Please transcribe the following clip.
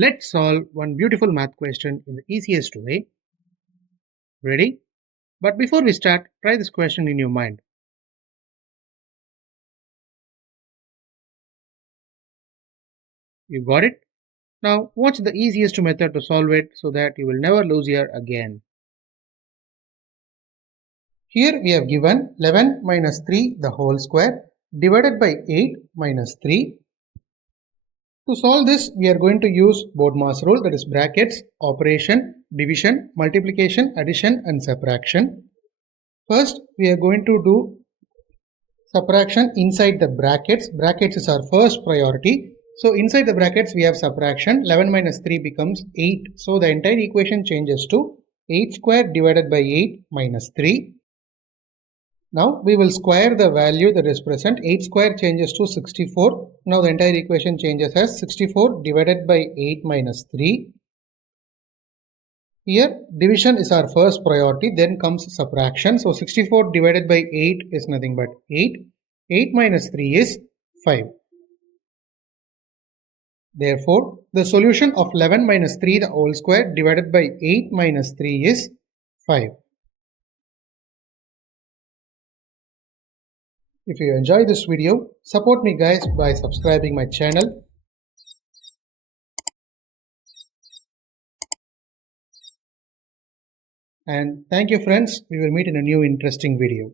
Let's solve one beautiful math question in the easiest way. Ready? But before we start, try this question in your mind. You got it? Now, what's the easiest method to solve it so that you will never lose here again? Here we have given 11 minus 3 the whole square divided by 8 minus 3. To solve this, we are going to use BODMAS rule, that is brackets, operation, division, multiplication, addition and subtraction. First, we are going to do subtraction inside the brackets. Brackets is our first priority. So inside the brackets we have subtraction. 11 minus 3 becomes 8. So the entire equation changes to 8 square divided by 8 minus 3. Now we will square the value that is present. 8 square changes to 64. Now the entire equation changes as 64 divided by 8 minus 3. Here division is our first priority, then comes subtraction. So 64 divided by 8 is nothing but 8. 8 minus 3 is 5. Therefore, the solution of 11 minus 3 the whole square divided by 8 minus 3 is 5. If you enjoy this video, support me guys by subscribing my channel. And thank you friends, we will meet in a new interesting video.